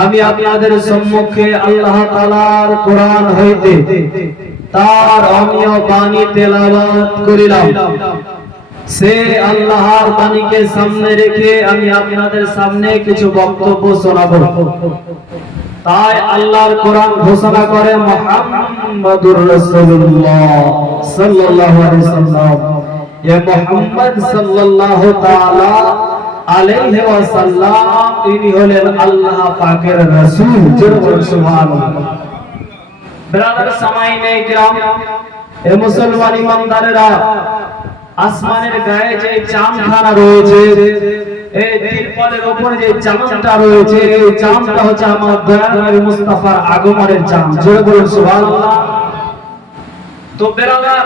আমি আপনাদের সম্মুখে আল্লাহ তাআলার কোরআন হইতে তার অমীয় বাণী তেলাওয়াত করিলাম। সে আল্লাহর বাণীকে সামনে রেখে আমি আপনাদের সামনে কিছু বক্তব্য শোনাবো। তাই আল্লাহর কোরআন ঘোষণা করে মুহাম্মাদুর রাসূলুল্লাহ সাল্লাল্লাহু আলাইহি সাল্লাম, ইয়া মুহাম্মদ সাল্লাল্লাহু তাআলা আলাইহি ওয়াসাল্লাম ইনি হলেন আল্লাহ পাকের রাসূল। সুবহানাল্লাহ। ব্রাদার সামাইনে কিরাম, এ মুসলমান ইমানদারেরা, আসমানের গায়ে যে চাঁদখানা রয়েছে, এই তিরপলের উপরে যে চাঁদটা রয়েছে, এই চাঁদটা হচ্ছে আমার দয়ার নবী মুস্তাফার আগমনের চাঁদ। জোরে বলুন সুবহানাল্লাহ। তো ব্রাদার,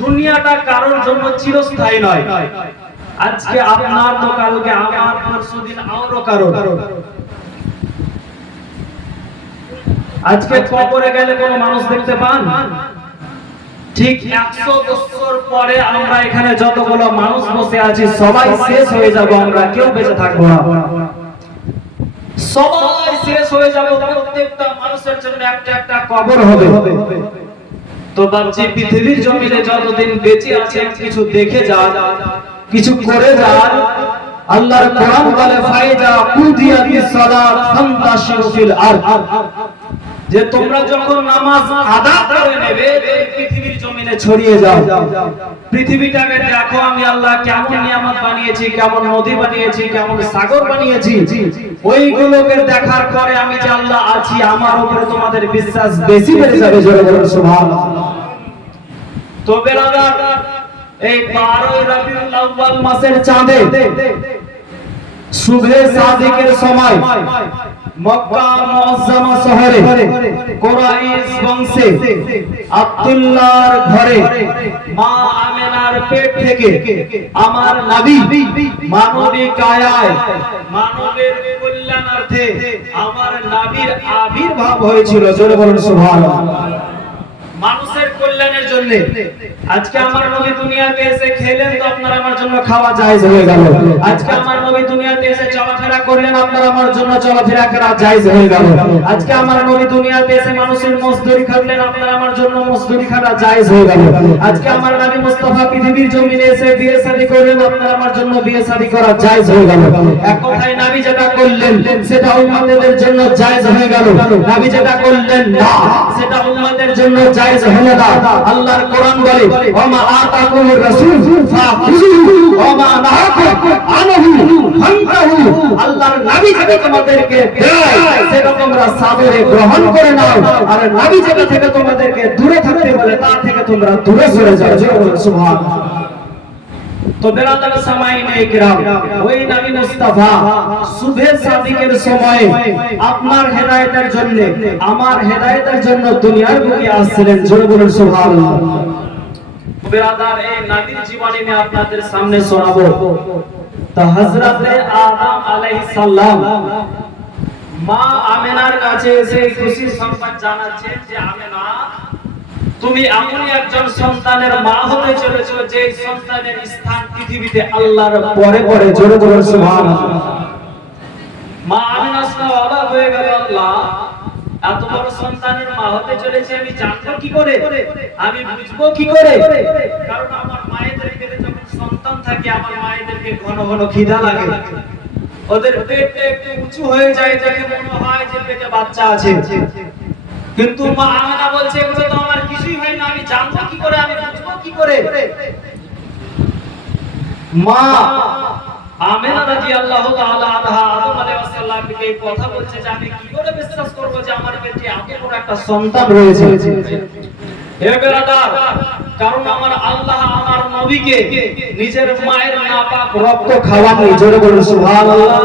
দুনিয়াটা কারোর জন্য চিরস্থায়ী নয়। আজকে আপনার তো কালকে আমার, পরশুদিন আরো কারো। আজকে কবরে গেলে কোনো মানুষ দেখতে পান? ঠিক 100 বছর পরে আমরা এখানে যতগুলো মানুষ বসে আছি সবাই শেষ হয়ে যাব, আমরা কেউ বেঁচে থাকবো না। সবাই শেষ হয়ে যাব, প্রত্যেকটা মানুষের জন্য একটা একটা কবর হবে। তো বাপজি, পৃথিবীর জমিনে যতদিন বেঁচে আছেন কিছু দেখে যান, কিছু করে যান। আল্লাহর কোরআন বলে ফাইজা কুদিয়াতিস সালাত ফান্তাশিরু ফিল আরদ, যে তোমরা যখন নামাজ আদা করে নেবে পৃথিবীর জমিনে ছড়িয়ে যাও। পৃথিবীটাকে দেখো আমি আল্লাহ কেমন নিয়ামত বানিয়েছি, কেমন নদী বানিয়েছি, কেমন সাগর বানিয়েছি। ওইগুলোকে দেখার পরে আমি যে আল্লাহ আছি, আমার উপরে তোমাদের বিশ্বাস বেশি বেড়ে যাবে। জোরে বলুন সুবহানাল্লাহ। তো বেরাদার, এই 12 রবিউল আউয়াল মাসের চাঁদে শুভে সাদিকের সময় মক্কা মুআজ্জামা শহরে কুরাইশ বংশে আব্দুল্লাহর ঘরে মা আমেনার পেট থেকে আমার নবী মানবিক কায়ায় মানবের কল্যাণার্থে আমার নবীর আবির্ভাব হয়েছিল। জোরে বলুন সুবহানাল্লাহ। মানুষের কল্যাণের জন্য আজকে আমার নবী দুনিয়াতে এসে খেলেন, তো আপনার আমার জন্য খাওয়া জায়েজ হয়ে গেল। আজকে আমার নবী দুনিয়াতে এসে চলাফেরা করলেন, আপনার আমার জন্য চলাফেরা করা জায়েজ হয়ে গেল। আজকে আমার নবী দুনিয়াতে এসে মানুষের মজদুরি খাটলেন, আপনার আমার জন্য মজদুরি খাটা জায়েজ হয়ে গেল। আজকে আমার নবী মুস্তাফা পৃথিবীর জমিনে এসে বিয়ে শাদী করলেন, আপনার আমার জন্য বিয়ে শাদী করা জায়েজ হয়ে গেল। এক কথায় নবী যেটা করলেন সেটা উম্মতের জন্য জায়েজ হয়ে গেল। নবী যেটা করলেন না সেটা উম্মতের জন্য জায়েজ হলো না। আল্লাহর কোরআন বলে ওমা আতাকুমুর রাসূল ফাখুযুহু ওমা নাহাকুম আনহু ফান্তাহু। আল্লাহর নবী যেটা তোমাদেরকে দেয় সেটা তোমরা সাদরে গ্রহণ করে নাও, আর নবী যেটা থেকে তোমাদেরকে দূরে থাকতে বলে তার থেকে তোমরা দূরে সরে যাও। সুবহানাল্লাহ। তো বেরাদার সামাইনে কিরাম, ওই নবী মুস্তাফা শুভে সাদিকের সময় আপনার হেদায়েতের জন্য, আমার হেদায়েতের জন্য দুনিয়ার বুকে আসছিলেন। জোরে বলুন সুবহানাল্লাহ। বেরাদার, এই নবীর জীবনী আমি আপনাদের সামনে শোনাবো। তো হযরতে আদম আলাইহিস সালাম মা আমেনার কাছে এসে খুশির সংবাদ জানাচ্ছেন যে আমেনা, তুমি এমনই একজন সন্তানের মা হতে চলেছো যে সন্তানের স্থান পৃথিবীতে আল্লাহর পরে পরে। জোরে বলুন সুবহানাল্লাহ। মা আমিনা অবাক হয়ে গেল, আল্লাহ এত বড় সন্তানের মা হতে চলেছে, আমি জানবো কি করে, আমি বুঝবো কি করে? কারণ আমার মায়েদের পেটে যখন সন্তান থাকে, আমার মায়েদেরকে ঘন ঘন খিদা লাগে, ওদের পেটটা একটু উঁচু হয়ে যায়, দেখে মনে হয় যে পেটে বাচ্চা আছে। কিন্তু মা আমেনা বলছে এগুলো তো আমার কিছুই হয় না, আমি জানবো কি করে, আমি বুঝবো কি করে? মা আমেনা রাদিয়াল্লাহু তাআলা আনহা আদম আলাইহিস সালামকে এই কথা বলছে যে আমি কি করে বিশ্বাস করব যে আমার পেটে এত বড় একটা সন্তান রয়েছে। হে বেরাদার, কারণ আমার আল্লাহ আমার নবীকে নিজের মায়ের নাপাক রক্ত খাওয়াননি। জোরে বলুন সুবহানাল্লাহ।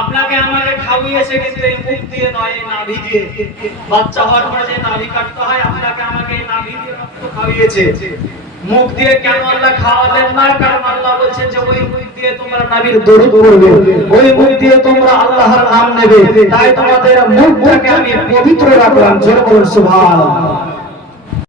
আপনাকে আমাকে খাওয়িয়েছে কিন্তু এই মুখ দিয়ে নয়, এই নাভি দিয়ে। বাচ্চা হওয়ার পরে যে নাভি কাটতে হয়, আপনাকে আমাকে এই নাভি দিয়ে রক্ত খাওয়িয়েছে। মুখ দিয়ে কেন আল্লাহ খাওয়ালেন না? কারণ আল্লাহ বলেছেন যে ওই মুখ দিয়ে তোমরা নবীর দরুদ পড়বে, ওই মুখ দিয়ে তোমরা আল্লাহর নাম নেবে, তাই তোমাদের মুখটাকে আমি পবিত্র রাখলাম। জোরে বলুন সুবহানাল্লাহ।